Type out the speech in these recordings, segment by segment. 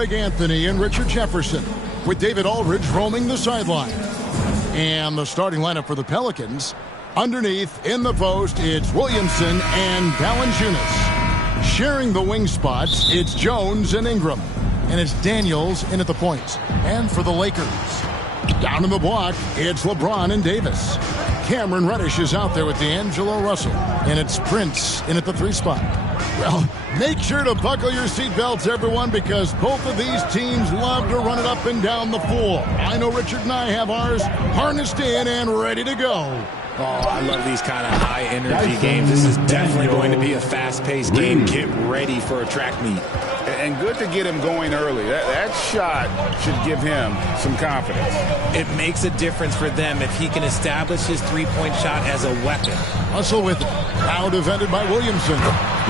Greg Anthony and Richard Jefferson, with David Aldridge roaming the sideline. And the starting lineup for the Pelicans, underneath in the post, it's Williamson and Valanciunas. Sharing the wing spots, it's Jones and Ingram. And it's Daniels in at the points. And for the Lakers, down in the block, it's LeBron and Davis. Cameron Reddish is out there with D'Angelo Russell. And it's Prince in at the 3 spot. Well, make sure to buckle your seatbelts, everyone, because both of these teams love to run it up and down the floor. I know Richard and I have ours harnessed in and ready to go. Oh, I love these kind of high-energy games. This is definitely going to be a fast-paced game. Get ready for a track meet. And good to get him going early. That shot should give him some confidence. It makes a difference for them if he can establish his three-point shot as a weapon. Russell with it. Now defended by Williamson.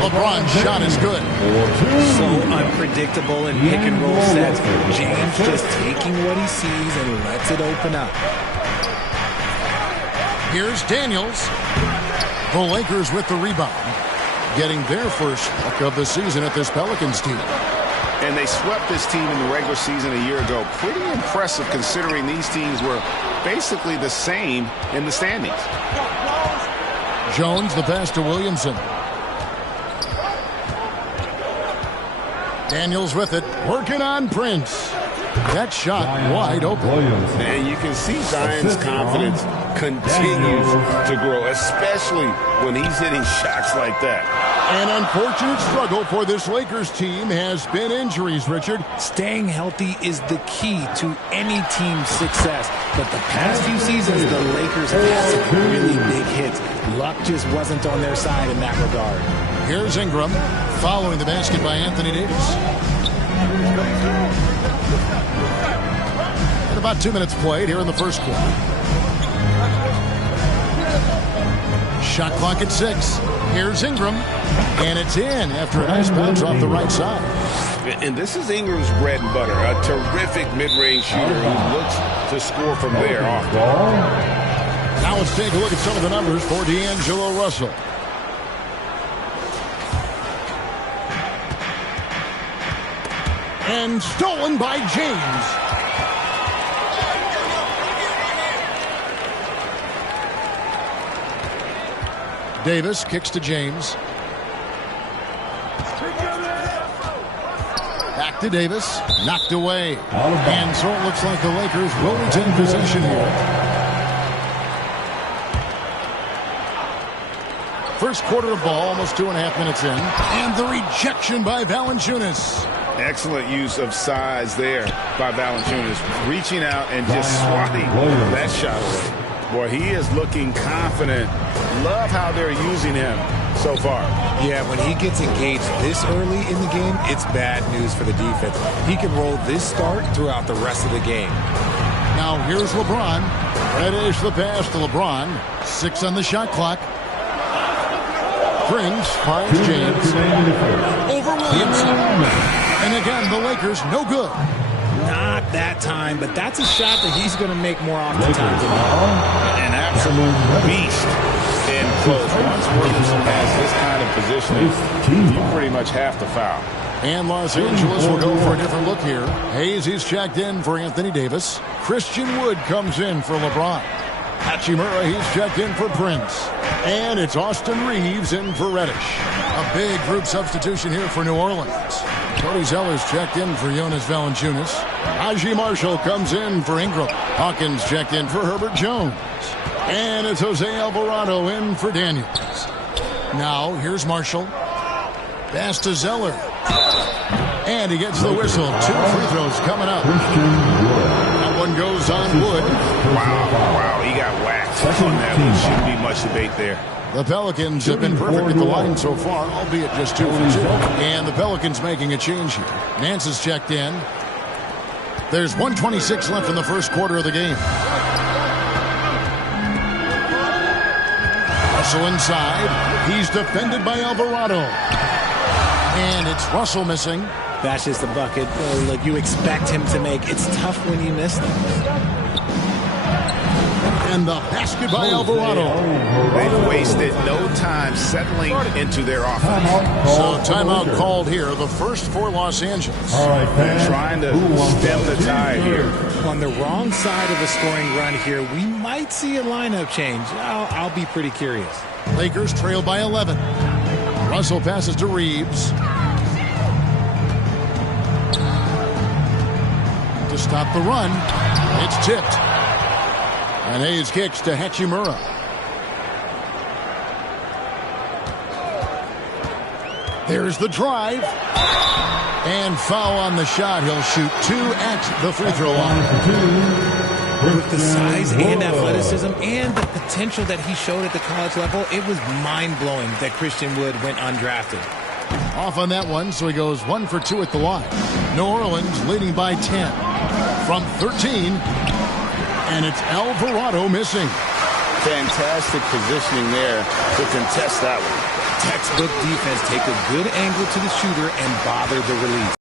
LeBron's shot is good. So unpredictable in pick-and-roll sets. James just taking what he sees and lets it open up. Here's Daniels. The Lakers with the rebound, getting their first look of the season at this Pelicans team. And they swept this team in the regular season a year ago. Pretty impressive considering these teams were basically the same in the standings. Jones, the pass to Williamson. Daniels with it, working on Prince. That shot wide open. And you can see Zion's confidence continues to grow, especially when he's hitting shots like that. An unfortunate struggle for this Lakers team has been injuries, Richard. Staying healthy is the key to any team's success. But the past few seasons, the Lakers have had some really big hits. Luck just wasn't on their side in that regard. Here's Ingram, following the basket by Anthony Davis. And about 2 minutes played here in the first quarter. Shot clock at 6. Here's Ingram, and it's in after a nice bounce off the right side. And this is Ingram's bread and butter, a terrific mid-range shooter who looks to score from there often. Now let's take a look at some of the numbers for D'Angelo Russell. And stolen by James. Davis kicks to James. Back to Davis. Knocked away. And so it looks like the Lakers will retain possession here. First quarter of ball, almost 2.5 minutes in. And the rejection by Valanciunas. Excellent use of size there by Valanciunas. Reaching out and just swatting that shot away. Boy, he is looking confident. Love how they're using him so far. Yeah, when he gets engaged this early in the game, it's bad news for the defense. He can roll this start throughout the rest of the game. Now here's LeBron. Reddish the pass to LeBron. 6 on the shot clock. Prince finds James. Over Williamson. And again, the Lakers no good. Not that time, but that's a shot that he's going to make more often times than not. An absolute beast in close. Once Williamson has this kind of positioning, you pretty much have to foul. And Los Angeles will go for a different look here. Hayes, he's checked in for Anthony Davis. Christian Wood comes in for LeBron. Hachimura, he's checked in for Prince. And it's Austin Reeves in for Reddish. A big group substitution here for New Orleans. Cody Zeller's checked in for Jonas Valanciunas. Najee Marshall comes in for Ingram. Hawkins checked in for Herbert Jones. And it's Jose Alvarado in for Daniels. Now, here's Marshall. Pass to Zeller. And he gets the whistle. 2 free throws coming up. That one goes on Wood. Wow, he got whacked on that one. Shouldn't be much debate there. The Pelicans have been perfect at the line so far, albeit just 2 for 2. And the Pelicans making a change here. Nance is checked in. There's 1:26 left in the first quarter of the game. Russell inside. He's defended by Alvarado. And it's Russell missing. That's just a bucket like you expect him to make. It's tough when you miss them. And the basket by Alvarado. They've wasted no time settling into their offense. So timeout called here, the first for Los Angeles. Trying to stem the tide here. On the wrong side of a scoring run here, we might see a lineup change. I'll be pretty curious. Lakers trail by 11. Russell passes to Reeves. To stop the run, it's tipped. And Hayes kicks to Hachimura. There's the drive. And foul on the shot. He'll shoot 2 at the free throw line. With the size and athleticism and the potential that he showed at the college level, it was mind-blowing that Christian Wood went undrafted. Off on that one, so he goes 1 for 2 at the line. New Orleans leading by 10. From 13. And it's Alvarado missing. Fantastic positioning there to contest that one. Textbook defense. Take a good angle to the shooter and bother the release.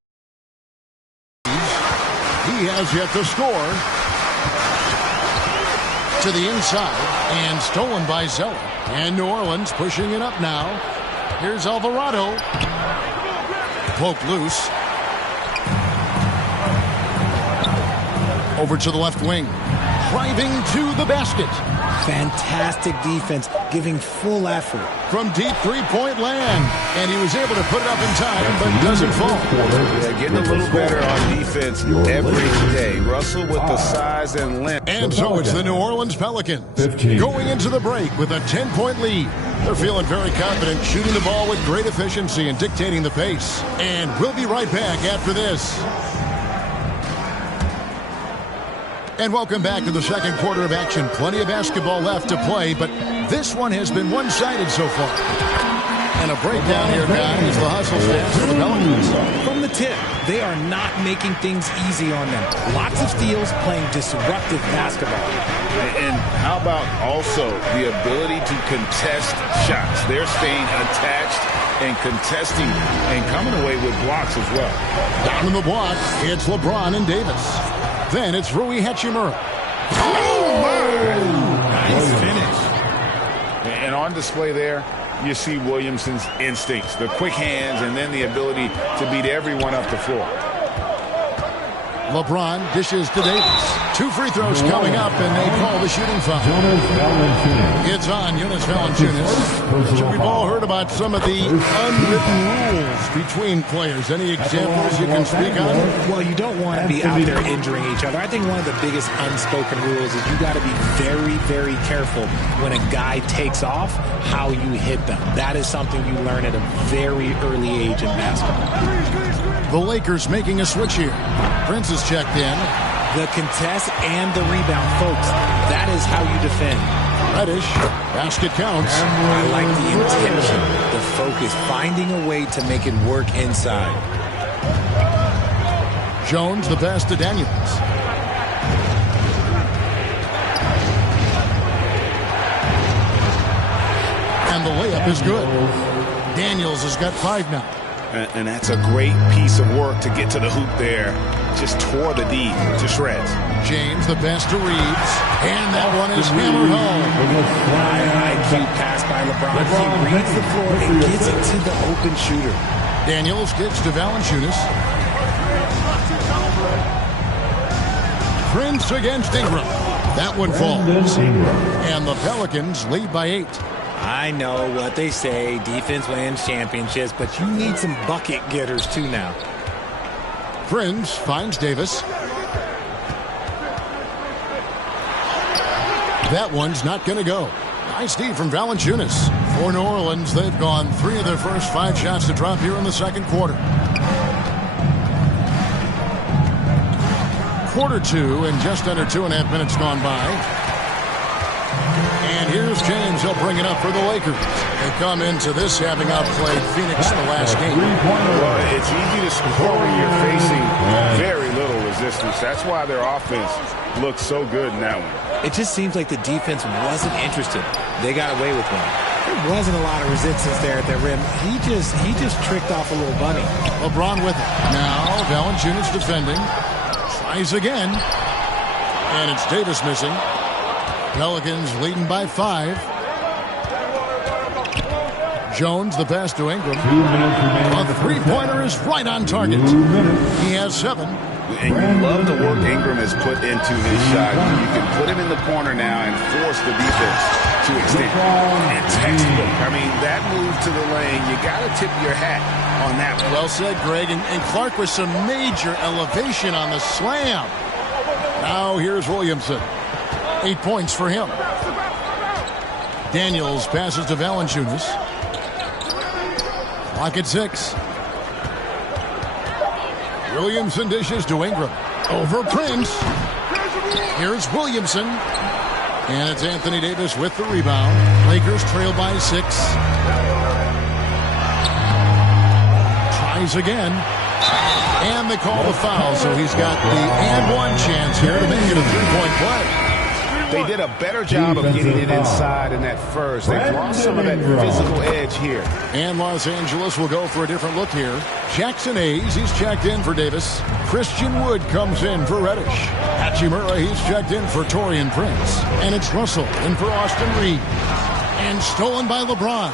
He has yet to score. To the inside and stolen by Zeller. And New Orleans pushing it up now. Here's Alvarado. Poked loose. Over to the left wing. Driving to the basket. Fantastic defense, giving full effort. From deep three-point land. And he was able to put it up in time, but doesn't fall. Yeah, getting a little better on defense every day. Russell with the size and length. And so it's the New Orleans Pelicans 15. Going into the break with a 10-point lead. They're feeling very confident, shooting the ball with great efficiency and dictating the pace. And we'll be right back after this. And welcome back to the second quarter of action. Plenty of basketball left to play, but this one has been one-sided so far. And a breakdown here, guys, the hustle stands for the Pelicans. From the tip, they are not making things easy on them. Lots of steals, playing disruptive basketball. And how about also the ability to contest shots? They're staying attached and contesting and coming away with blocks as well. Down in the block, it's LeBron and Davis. Then it's Rui Hachimura. Oh, my! Nice finish. And on display there, you see Williamson's instincts, the quick hands, and then the ability to beat everyone up the floor. LeBron dishes to Davis. 2 free throws coming up, and they call the shooting foul. It's on Jonas Valanciunas. We've all heard about some of the unwritten rules between players. Any examples you can speak on? Well, you don't want to be out there injuring each other. I think one of the biggest unspoken rules is you got to be very, very careful when a guy takes off, how you hit them. That is something you learn at a very early age in basketball. The Lakers making a switch here. Prince is checked in. The contest and the rebound, folks. That is how you defend. Reddish. Basket counts. I like the intention, the focus, finding a way to make it work inside. Jones, the pass to Daniels. And the layup is good. Daniels has got 5 now. And that's a great piece of work to get to the hoop there. Just tore the D to shreds. James, the pass to Reeves. And that one is hammered home. High IQ pass by LeBron. He reads the floor and gets it to the open shooter. Daniels gets to Valanciunas. Prince against Ingram. That one falls. And the Pelicans lead by 8. I know what they say, defense wins championships, but you need some bucket getters too now. Prince finds Davis. That one's not going to go. Nice D from Valanciunas. For New Orleans, they've gone 3 of their first 5 shots to drop here in the second quarter. Quarter 2 and just under 2.5 minutes gone by. And here's James. He'll bring it up for the Lakers. They come into this having outplayed Phoenix in the last game. Well, it's easy to score when you're facing very little resistance. That's why their offense looks so good in that one. It just seems like the defense wasn't interested. They got away with one. There wasn't a lot of resistance there at the rim. He just tricked off a little bunny. LeBron with it. Now Valanciunas defending. Tries again. And it's Davis missing. Pelicans leading by 5. Jones, the pass to Ingram. A three-pointer is right on target. He has 7. And you love the work Ingram has put into his shot. You can put him in the corner now and force the defense to extend. And textbook. I mean, that move to the lane, you got to tip your hat on that one. Well said, Greg. And Clark with some major elevation on the slam. Now here's Williamson. 8 points for him. Daniels passes to Valanciunas. Clock at 6. Williamson dishes to Ingram. Over Prince. Here's Williamson. And it's Anthony Davis with the rebound. Lakers trail by 6. Tries again. And they call the foul, so he's got the and one chance here to make it a three-point play. They did a better job of getting it inside in that first. They've lost some of that physical edge here. And Los Angeles will go for a different look here. Jackson Hayes, he's checked in for Davis. Christian Wood comes in for Reddish. Hachimura, he's checked in for Taurean Prince. And it's Russell in for Austin Reeves. And stolen by LeBron.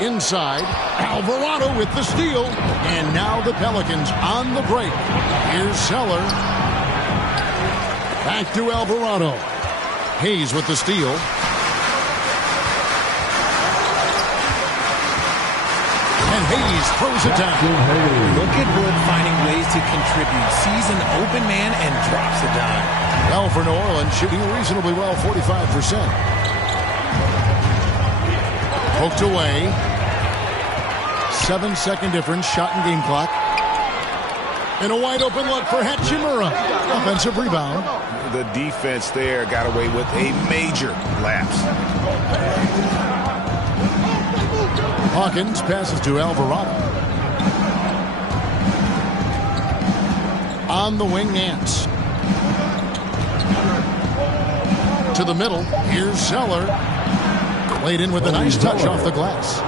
Inside, Alvarado with the steal. And now the Pelicans on the break. Here's Seller. Back to Alvarado. Hayes with the steal. And Hayes throws it down. Look at Wood finding ways to contribute. Sees an open man and drops a dime. Well, for New Orleans, shooting reasonably well, 45%. Poked away. 7-second difference, shot and game clock. And a wide open look for Hachimura. Offensive rebound. The defense there got away with a major lapse. Hawkins passes to Alvarado. On the wing, Nance. To the middle. Here's Zeller. Laid in with a nice touch off the glass.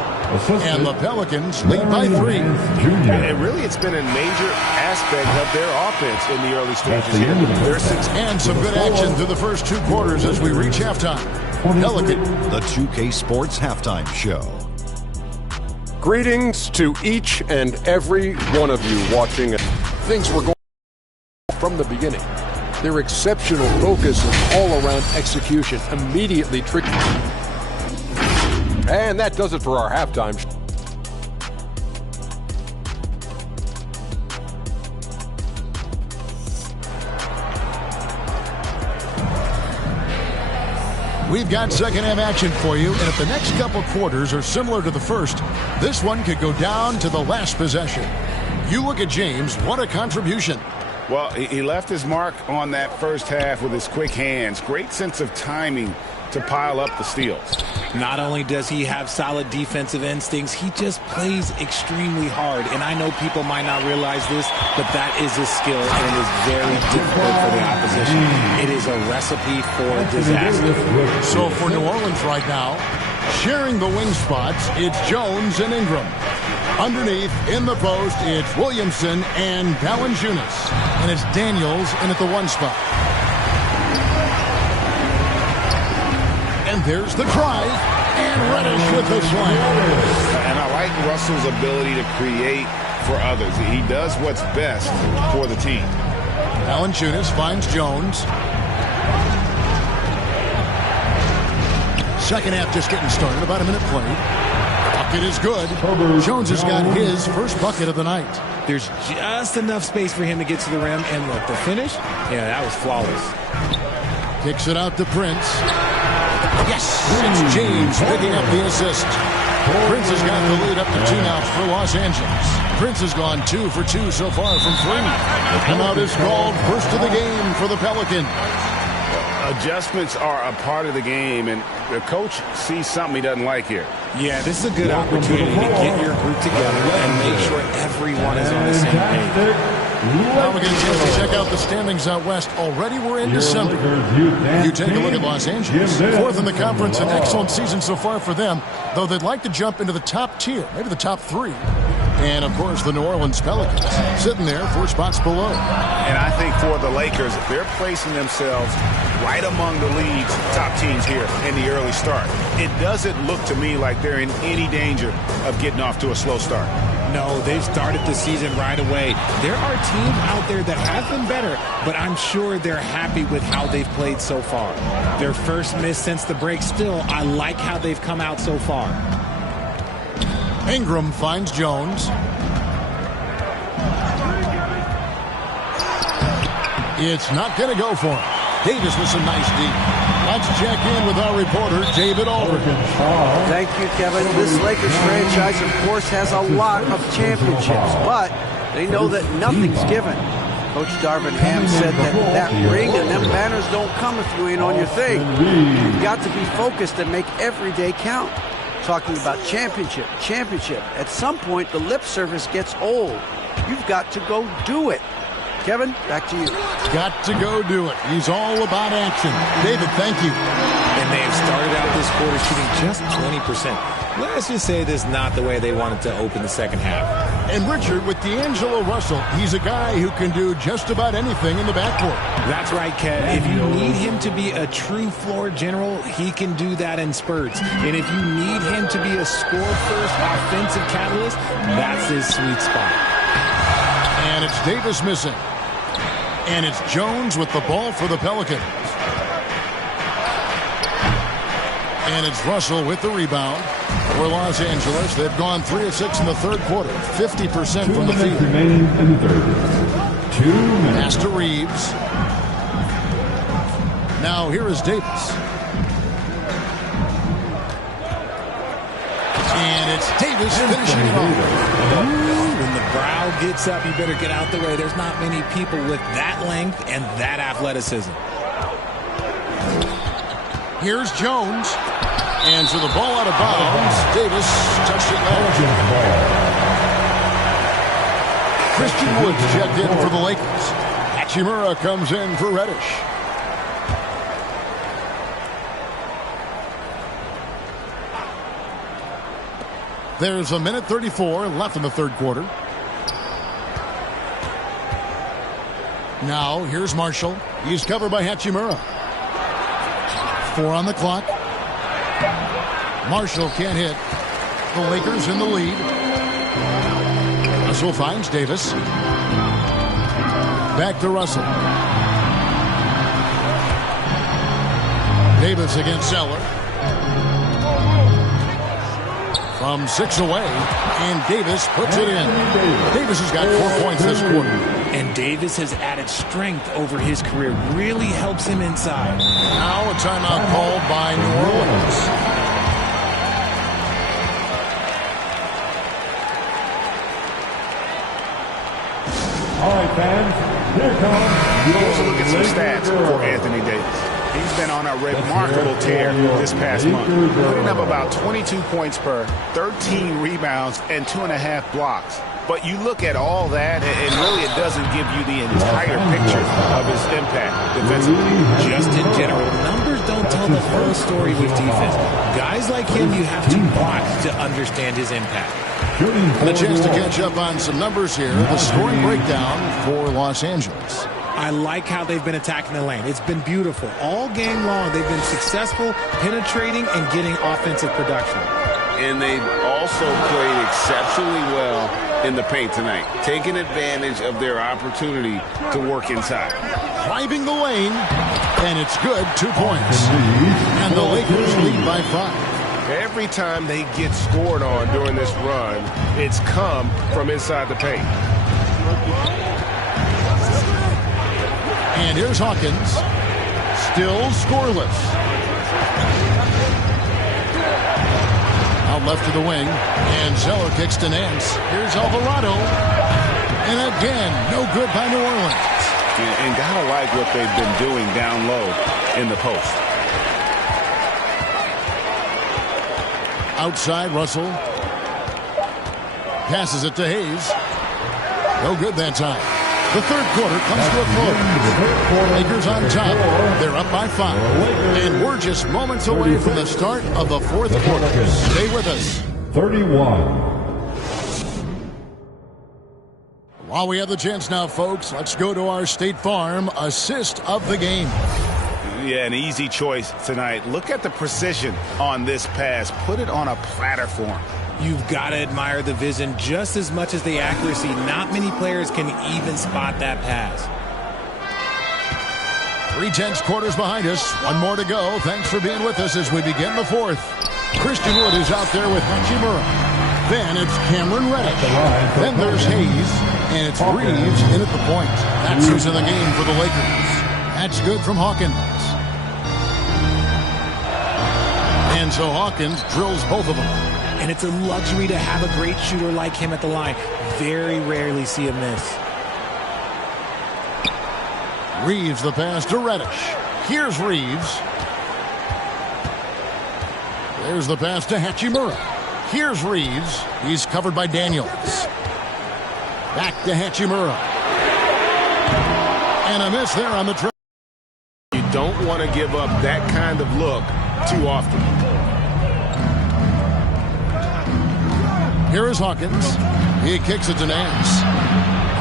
And the Pelicans lead by 3. And really, it's been a major aspect of their offense in the early stages here. And some good action through the first 2 quarters as we reach halftime. Pelican. The 2K Sports Halftime Show. Greetings to each and every one of you watching. Things were going from the beginning. Their exceptional focus and all-around execution immediately tricked. And that does it for our halftime show. We've got second half action for you, and if the next couple quarters are similar to the first, this one could go down to the last possession. You look at James, what a contribution. Well, he left his mark on that first half with his quick hands. Great sense of timing to pile up the steals. Not only does he have solid defensive instincts, he just plays extremely hard. And I know people might not realize this, but that is a skill, and it is very difficult for the opposition. It is a recipe for disaster. So for New Orleans right now, sharing the wing spots, it's Jones and Ingram. Underneath, in the post, it's Williamson and Valanciunas. And it's Daniels in at the 1 spot. And there's the drive, and Reddish with the slam. And I like Russell's ability to create for others. He does what's best for the team. Valanciunas finds Jones. Second half just getting started, about a minute played. Bucket is good. Jones has got his first bucket of the night. There's just enough space for him to get to the rim, and look, the finish, yeah, that was flawless. Kicks it out to Prince. Yes, it's James picking up the assist. Prince has got the lead up to 2 now for Los Angeles. Prince has gone 2 for 2 so far from 3. The timeout is called, first of the game for the Pelicans. Adjustments are a part of the game, and the coach sees something he doesn't like here. Yeah, this is a good opportunity to get your group together and make sure everyone is on the same page. Now we get a chance to check out the standings out west. Already we're in December. You take a look at Los Angeles. 4th in the conference, an excellent season so far for them, though they'd like to jump into the top tier, maybe the top 3. And, of course, the New Orleans Pelicans sitting there 4 spots below. And I think for the Lakers, they're placing themselves right among the league's top teams here in the early start. It doesn't look to me like they're in any danger of getting off to a slow start. No, they've started the season right away. There are teams out there that have been better, but I'm sure they're happy with how they've played so far. Their first miss since the break. Still, I like how they've come out so far. Ingram finds Jones. It's not going to go for him. Davis with some nice deep. Let's check in with our reporter, David Aldridge. Thank you, Kevin. This Lakers franchise, of course, has a lot of championships, but they know that nothing's given. Coach Darvin Ham said that ring and them banners don't come if you ain't on your thing. You've got to be focused and make every day count. Talking about championship. At some point, the lip service gets old. You've got to go do it. Kevin, back to you. Got to go do it. He's all about action. David, thank you. And they have started out this quarter shooting just 20%. Let's just say this is not the way they wanted to open the second half. And Richard, with D'Angelo Russell, he's a guy who can do just about anything in the backcourt. That's right, Kev. If you need him to be a true floor general, he can do that in spurts. And if you need him to be a score-first offensive catalyst, that's his sweet spot. And it's Davis missing. And it's Jones with the ball for the Pelicans. And it's Russell with the rebound for Los Angeles. They've gone 3 of 6 in the third quarter. 50% from the field. Pass to Reeves. Now here is Davis. And it's Davis finishing it off. When the brow gets up, you better get out the way. There's not many people with that length and that athleticism. Here's Jones. And so the ball out of bounds. Davis touched it last. Christian Woods checked in for the Lakers. Hachimura comes in for Reddish. There's 1:34 left in the third quarter. Now, here's Marshall. He's covered by Hachimura. 4 on the clock. Marshall can't hit. The Lakers in the lead. Russell finds Davis. Back to Russell. Davis against Zeller. From 6 away, and Davis puts it in. Davis has got 4 points this quarter. And Davis has added strength over his career. Really helps him inside. Now a timeout called by New Orleans. All right, fans, here comes. Here's a look at some stats for Anthony Davis. He's been on a remarkable tear this past month, putting up about 22 points per, 13 rebounds, and 2.5 blocks. But you look at all that, and really it doesn't give you the entire picture of his impact defensively. Just in general, numbers don't tell the whole story with defense. Guys like him, you have to watch to understand his impact. And a chance to catch up on some numbers here. The scoring breakdown for Los Angeles. I like how they've been attacking the lane. It's been beautiful. All game long, they've been successful penetrating and getting offensive production. And they've also played exceptionally well in the paint tonight, taking advantage of their opportunity to work inside. Driving the lane, and it's good. 2 points. And the Lakers lead by 5. Every time they get scored on during this run, it's come from inside the paint. And here's Hawkins. Still scoreless. Out left to the wing. And Zeller kicks to Nance. Here's Alvarado. And again, no good by New Orleans. And gotta like what they've been doing down low in the post. Outside, Russell. Passes it to Hayes. No good that time. The third quarter comes to a close. Lakers on top. They're up by 5. And we're just moments away from the start of the fourth quarter. Stay with us. 31. While we have the chance now, folks, let's go to our State Farm assist of the game. Yeah, an easy choice tonight. Look at the precision on this pass. Put it on a platter for him. You've got to admire the vision just as much as the accuracy. Not many players can even spot that pass. 3/10 quarters behind us. One more to go. Thanks for being with us as we begin the fourth. Christian Wood is out there with Hachimura. Then it's Cameron Reddish. Then there's Hayes. And it's Reeves in at the point. That's who's in the game for the Lakers. That's good from Hawkins. And so Hawkins drills both of them. And it's a luxury to have a great shooter like him at the line. Very rarely see a miss. Reeves the pass to Reddish. Here's Reeves. There's the pass to Hachimura. Here's Reeves. He's covered by Daniels. Back to Hachimura. And a miss there on the trip. You don't want to give up that kind of look too often. Here is Hawkins. He kicks it to Nance.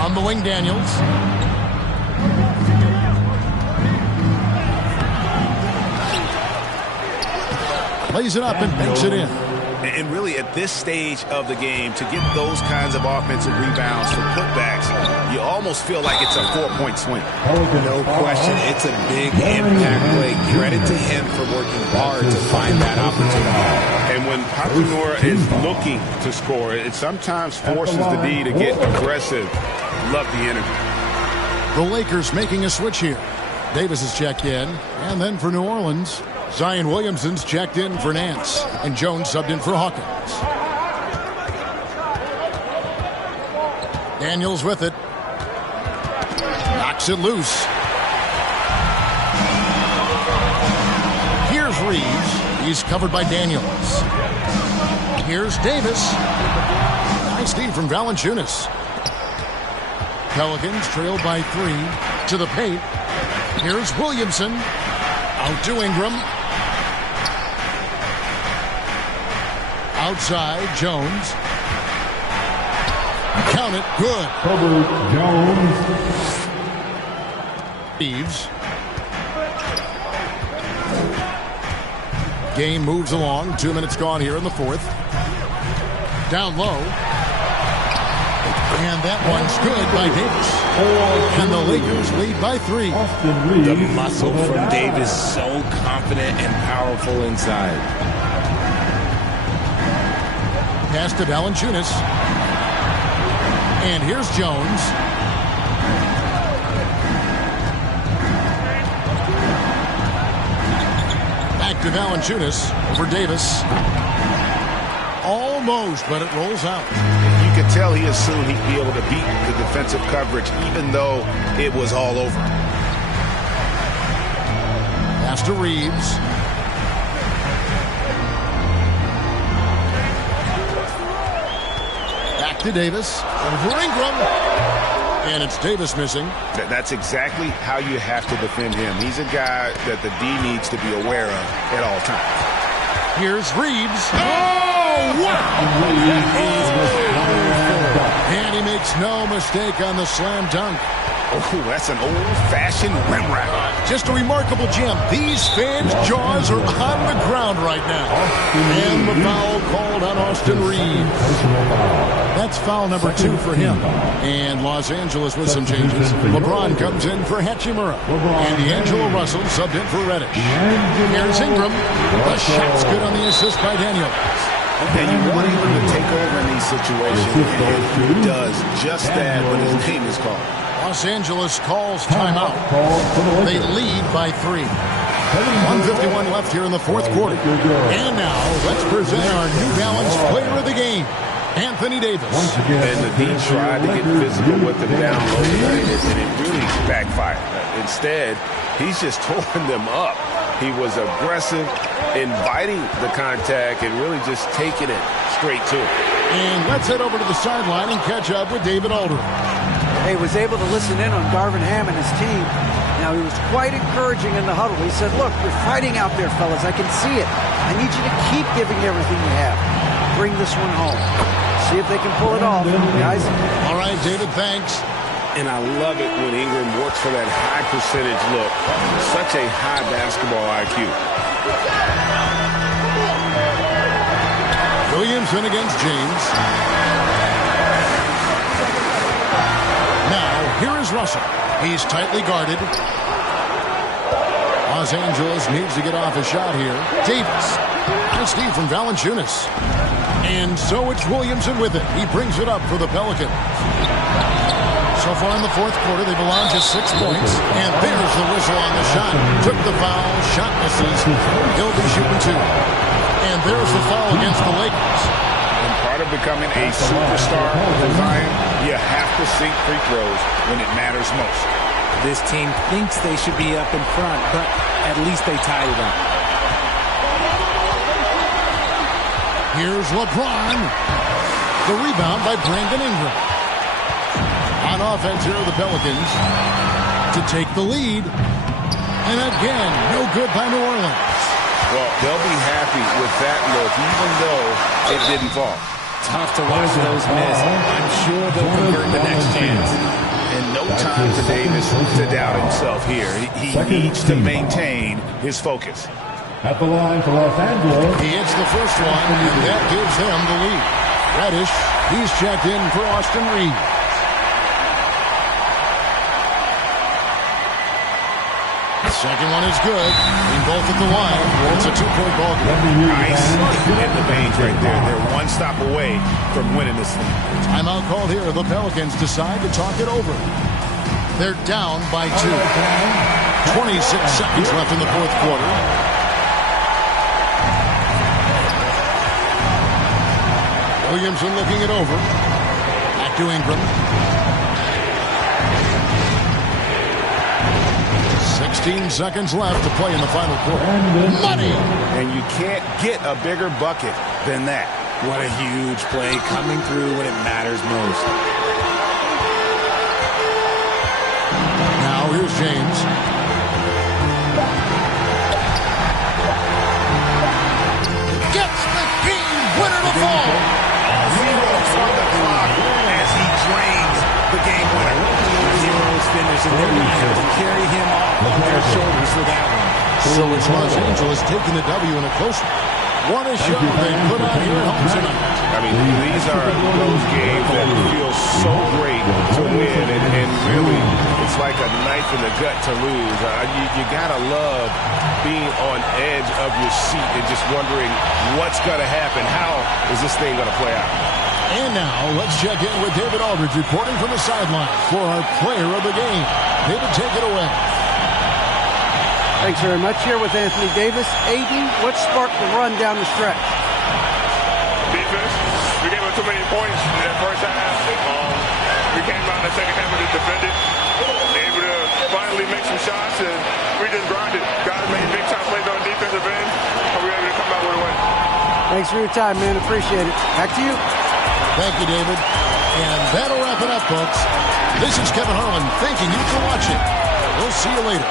On the wing, Daniels. Lays it up and banks it in. And really, at this stage of the game, to get those kinds of offensive rebounds for putbacks, you almost feel like it's a 4-point swing. No question, it's a big impact play. Credit to him for working hard to find that opportunity. And when Hachimura is looking to score, it sometimes forces the D to get aggressive. Love the energy. The Lakers making a switch here. Davis is checked in. And then for New Orleans, Zion Williamson's checked in for Nance. And Jones subbed in for Hawkins. Daniels with it. Knocks it loose. Here's Reeves. He's covered by Daniels. Here's Davis. Nice D from Valanciunas. Pelicans trailed by 3 to the paint. Here's Williamson. Out to Ingram. Outside, Jones. Count it. Good. Herbert Jones. Reeves. Game moves along. 2 minutes gone here in the fourth. Down low. And that one's good by Davis. And the Lakers lead by 3. The muscle from Davis, so confident and powerful inside. Pass to Valanciunas. And here's Jones. Back to Valanciunas for Davis. Almost, but it rolls out. You could tell he assumed he'd be able to beat the defensive coverage, even though it was all over. Pass to Reeves. Back to Davis. Over Ingram. And it's Davis missing. That's exactly how you have to defend him. He's a guy that the D needs to be aware of at all times. Here's Reeves. Oh, wow! And he makes no mistake on the slam dunk. Oh, that's an old-fashioned rim wrap. Just a remarkable gem. These fans' jaws are on the ground right now. And the foul called on Austin Reeves. That's foul number 2 for him. And Los Angeles with some changes. LeBron comes in for Hachimura. And D'Angelo Russell subbed in for Reddish. Here's Ingram. The shot's good on the assist by Daniels. Okay, you want him to take over in these situations. And he does just that when his name is called. Los Angeles calls timeout. They lead by 3. 1:51 left here in the fourth quarter. And now, let's present our New Balance player of the game, Anthony Davis. And the D tried to get physical with him down low tonight, and it really backfired. Instead, he's just throwing them up. He was aggressive, inviting the contact, and really just taking it straight to him. And let's head over to the sideline and catch up with David Aldridge. He was able to listen in on Darvin Ham and his team. Now, he was quite encouraging in the huddle. He said, look, you're fighting out there, fellas. I can see it. I need you to keep giving everything you have. Bring this one home. see if they can pull it off, guys. All right, David, thanks. And I love it when Ingram works for that high percentage look. Such a high basketball IQ. Williamson against James. Now, here is Russell. He's tightly guarded. Los Angeles needs to get off a shot here. Davis. Nice D from Valanciunas. And so it's Williamson with it. He brings it up for the Pelicans. So far in the fourth quarter, they've allowed just 6 points. And there's the whistle on the shot. Took the foul. Shot misses. He'll be shooting 2. And there's the foul against the Lakers. And part of becoming a superstar for Zion, you have to sink free throws when it matters most. This team thinks they should be up in front, but at least they tied it up. Here's LeBron. The rebound by Brandon Ingram. On offense here are the Pelicans to take the lead. And again, no good by New Orleans. Well, they'll be happy with that look, even though it didn't fall. Tough to watch those miss. I'm sure they'll convert the next chance. And no time for Davis to doubt himself here. He needs to maintain his focus. At the line for Los Angeles. He hits the first one, and that gives him the lead. Reddish, he's checked in for Austin Reeves. Second one is good. In both at the line. It's a 2-point ball game. Nice in the veins right there. They're one stop away from winning this thing. Timeout called here. The Pelicans decide to talk it over. They're down by 2. 26 seconds left in the fourth quarter. Williamson looking it over. Back to Ingram. 16 seconds left to play in the final quarter. Money! And you can't get a bigger bucket than that. What a huge play coming through when it matters most. Now here's James. Gets the game winner to fall. 0 on the clock as he drains the game winner. Heroes finish, and they're going to have to carry him off on their shoulders for that one. So it's Los Angeles taking the W in a close one. What a show they put on here at home tonight. I mean, these are those games that feel so great to win, and really, it's like a knife in the gut to lose. You gotta love being on edge of your seat and just wondering what's gonna happen. How is this thing gonna play out? And now, let's check in with David Aldridge reporting from the sideline for our player of the game. David, take it away. Thanks very much. Here with Anthony Davis. AD, what sparked the run down the stretch? Defense. We gave up too many points in that first half. We came out in the second half and just defended. Able to finally make some shots, and we just grinded. Guys made big time plays on the defensive end, and we were able to come out with a win. Thanks for your time, man. Appreciate it. Back to you. Thank you, David. And that'll wrap it up, folks. This is Kevin Harlan thanking you for watching. We'll see you later.